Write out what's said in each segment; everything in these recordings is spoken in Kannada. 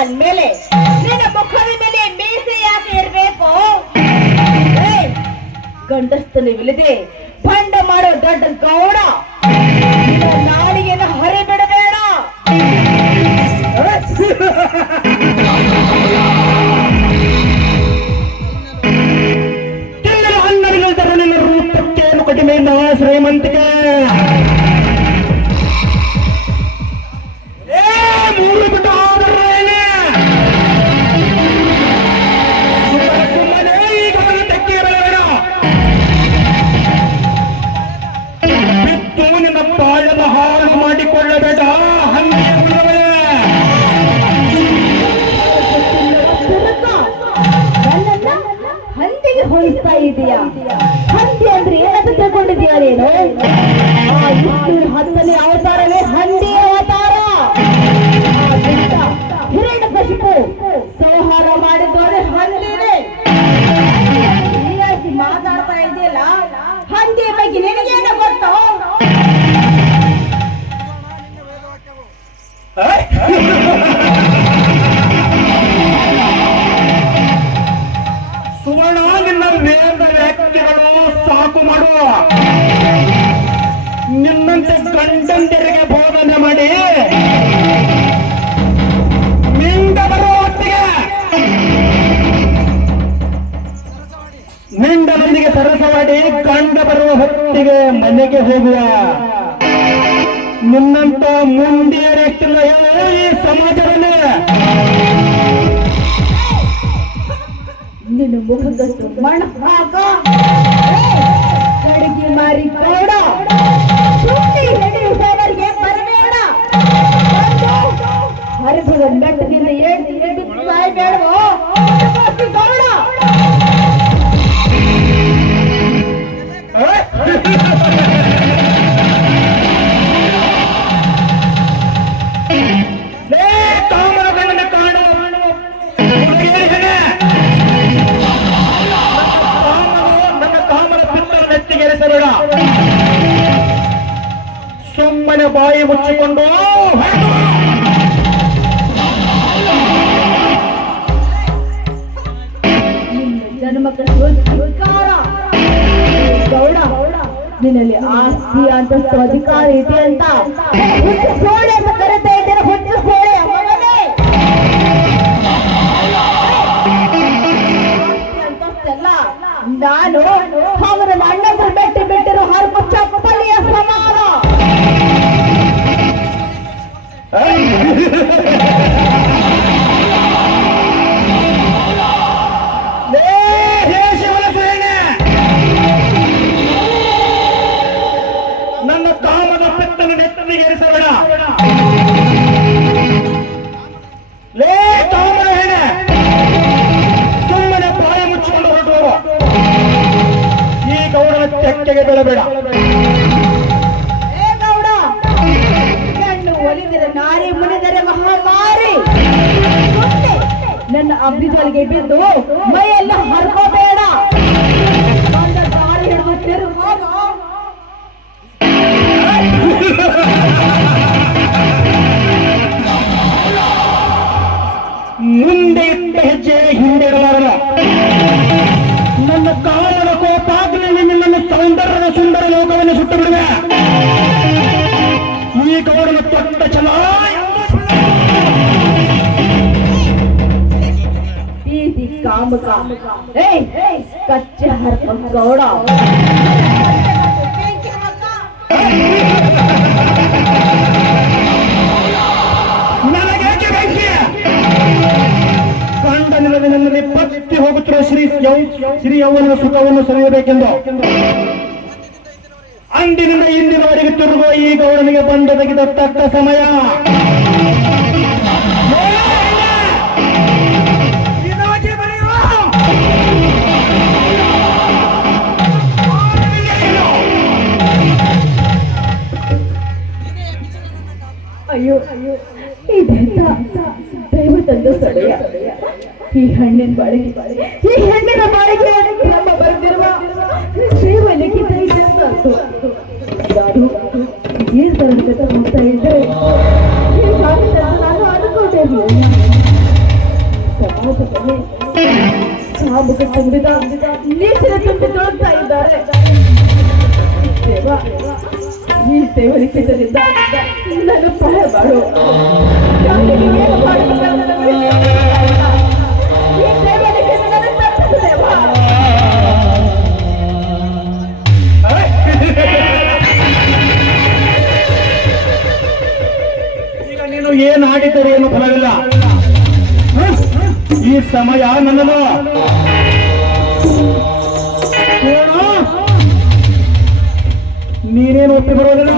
ಅಂದ್ಮೇಲೆ ನಿನ್ನ ಮುಖದ ಮೇಲೆ ಮೀಸೆ ಯಾಕೆ ಇರ್ಬೇಕು? ಗಂಡಸ್ತನವಿಲ್ಲದೆ ಬಂಡ ಮಾಡೋ ದೊಡ್ಡ ಗೌಡ ನಾಡಿಗೆನ ಹರಿಬಿಡಬೇಡ. ತಿನ್ನಲು ಅನ್ನವಿಲ್ಲದರ ನಿನ್ನ ರೂಪಕ್ಕೇನು ಕಡಿಮೆ ಶ್ರೀಮಂತಿಕೆ. ಮೂರು ಬಿಟ್ಟು ಹೋದರೇನೆ ಸುಮ್ಮನೆ ಈಗ ತೆಕ್ಕಿ ಇರಬೇಡ. ಬಿತ್ತು ನಿನ್ನ ಬಾಳದ ಹಾಳು ಮಾಡಿಕೊಳ್ಳಬೇಡ. ಹಂಗೆ ಹಂದಿಗೆ ಹೋಲಿಸ್ತಾ ಇದೆಯಾ? ಹಂದಿ ಅಂದ್ರೆ ಏನಂತ ತಗೊಂಡಿದ್ಯಾರೇನು? ಹತ್ತನೇ ಅವತಾರವೇ ಹಂದಿ ಅವತಾರ. ಹಿರಣ್ಯಕಶಿಪು ಸಂಹಾರ ಮಾಡಿದವರೇ ಹಂದಿನೇ. ಮಾತಾಡ್ತಾ ಇದೆಯಲ್ಲ, ಹಂದಿಯ ಬಗ್ಗೆ ನಿನಗೇನು ಗೊತ್ತು? ಸುವರ್ಣ, ನಿನ್ನ ವೇದ ವ್ಯಕ್ತಿಗಳು ಸಾಕು ಮಾಡುವ. ನಿನ್ನಂತೆ ಗಂಡಂದಿರಿಗೆ ಬೋಧನೆ ಮಾಡಿ ನಿಂದ ಬರುವ ಹೊತ್ತಿಗೆ ನಿಂದರೊಂದಿಗೆ ಸರಸವಾಡಿ ಗಂಡ ಬರುವ ಹೊತ್ತಿಗೆ ಮನೆಗೆ ಹೋಗುವ. ನಿನ್ನಂತ ಮುಂದಿಯರೆಷ್ಟಿಲ್ಲ ಹೇಳು ಈ ಸಮಾಜದಲ್ಲಿ. ನಿನ್ನ ಮುಖದಷ್ಟು ಮಣ ಹಾಕ ಕಡಿಗೆ ಮಾರಿ ಗೌಡ. ಹಿಡಿಯುವವರಿಗೆ ಬರಬೇಡ. ಹರಿಬದ ಮೆಟ್ಟದಿಂದ ಹೇಳ್ತೀನಿ ಸಾಯಬೇಡವೋ ಗೌಡ. ಸುಮ್ಮನೆ ಬಾಯಿ ಮುಚ್ಚಿಕೊಂಡು ಜನ್ಮಕ್ಕೆ ಗೌಡ, ನಿನ್ನಲ್ಲಿ ಆಸ್ತಿ ಅಂತಸ್ತು ಅಧಿಕಾರ ಇದೆ ಅಂತ ಹುಚ್ಚು ಸೋಳೆ ಅಂತ ಕರಿತಾ ಇದ್ದೇನೆ. ಹುಚ್ಚು ಸೋಳೆ ಅಂತಸ್ತಲ್ಲ. ನಾನು ಅವರ ಅಣ್ಣಂದ್ರು ಬೆಟ್ಟಿ ಬಿಟ್ಟಿರೋ ಹರಕು ಚಪ್ಪಲಿಯ ಸಮಾನ. ನನ್ನ ಕಾಮದ ಪೆತ್ತನ್ನು ನೆತ್ತಿಗೇರಿಸಬೇಡ. ಲೇ ಕಾಮನ ಹೇಳೆ, ಸುಮ್ಮನೆ ಬಾಯಿ ಮುಚ್ಚಿಕೊಂಡು ಹೊರಟುವ. ಈ ಗೌಡನ ತೆಕ್ಕೆಗೆ ಬೀಳಬೇಡ. ಗೌಡ, ಕಣ್ಣು ಒಲಿದರೆ ನಾರಿ, ಮುನಿದರೆ ಮಹಾಮಾರಿ. ನನ್ನ ಅಬ್ಬಿಜೋಲಿಗೆ ಬಿದ್ದು ಮೈಯೆಲ್ಲ ಹರ್ಕೋಬೇಡ. ದಾರಿ ಹಿಡಿದು ತಿರು ಹೋಗು. ಮುಂದೆ ಇಟ್ಟ ಹೆಜ್ಜೆ ಹಿಂದೆ ಇಡಬಾರದು. ನನ್ನ ಕಾಲದ ಕೋಪಾಗ್ನಲ್ಲಿ ನಿನ್ನನ್ನು ಸೌಂದರ್ಯದ ಸುಂದರ ಲೋಕವನ್ನು ಸುಟ್ಟು ಬಿಡುವೆ. ಈ ಗೌಡನ ತೊಟ್ಟ ಛಲ ಬೀದಿ ಕಾಮಕ. ಕಚ್ಚ ಹರ್ಕ ಗೌಡ. ನನಗೇಕೆ ಬೆಂಕಿ? ಗಂಡನಿಲ್ಲದೆ ನನ್ನಲ್ಲಿ ಪತ್ತಿ ಹೋಗುತ್ತಿರುವ ಶ್ರೀ ಯೌವನ ಸುಖವನ್ನು ಸವಿಯಬೇಕೆಂದು ಅಂದಿನಿಂದ ಇಂದಿನವರೆಗೆ ತಿರುಗುವ ಈ ಗೌಡನಿಗೆ ಬಂದ ತೆಗೆದ ತಕ್ಕ ಸಮಯ. ಅಯ್ಯೋ ಅಯ್ಯೋ, ಇದೆಂತ ದೈವ ತಂದು ಸಡೆಯ. ಈ ಹಣ್ಣಿನ ಬಾಳಿಗೆ, ಈ ಹಣ್ಣಿನ ಬಾಳಿಗೆ ನಮ್ಮ ಬರೆದಿರುವ ಶ್ರೀವಲಿಖಿತ ಇದೆ ಅಂತ ಅರ್ಥ. ನಾನು ಏನ್ ತರಬೇಕ ಹೋಗ್ತಾ ಇದ್ದೆ, ನಾನು ಅನ್ಕೊಂಡೆ ಪ್ರವಾಸದಲ್ಲಿ ಚಾಮುಖ ತುಂಬಿದ ನೀರಿನ ತುಂಬಿ ತೊಳುತ್ತಾ ಇದ್ದಾರೆ. ದೇವ, ಈ ದೇವರಿಸಿದ್ದರಿಂದ ನನ್ನ ಸಹಾಯ ಮಾಡು. ನನಗೆ ಏನು ಮಾಡಬೇಕೆಂದು ನನಗೆ ಗೊತ್ತಾಗ್ತಿಲ್ಲ. ಈ ದೇವರಿಸಿದ ನನ್ನ ತಪ್ಪಿಸು ದೇವ. ಈಗ ನೀನು ಏನ್ ಆಡಿದ್ದರೂ ಏನು ಫಲವಿಲ್ಲ. ಈ ಸಮಯ ನನ್ನದು. ಏನು? ನೀನೇನು ಒಪ್ಪಿ ಬರೋದಿಲ್ಲ.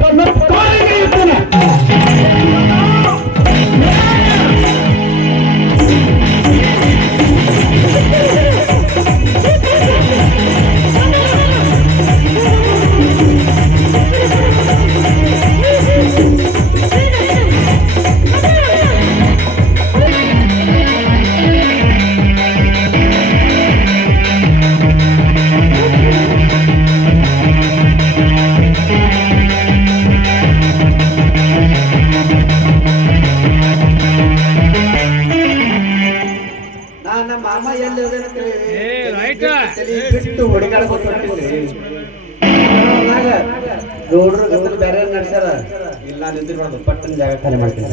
ನನ್ನ ಕಾಲಿಗೆ ಇರ್ತೇನೆ. ನಮ್ಮ ಮಾಮ ಎಲ್ಲಿ ಬಿಟ್ಟು ಗೌಡ್ರು ಬೇರೆ ನಡೆಸ್ಯಾರ ಇಲ್ಲ ನಿಂತಿರ್ಬಾರ್ದು ಪಟ್ಟಣ ಜಾಗ ಖಾಲಿ ಮಾಡ್ತೀನಿ.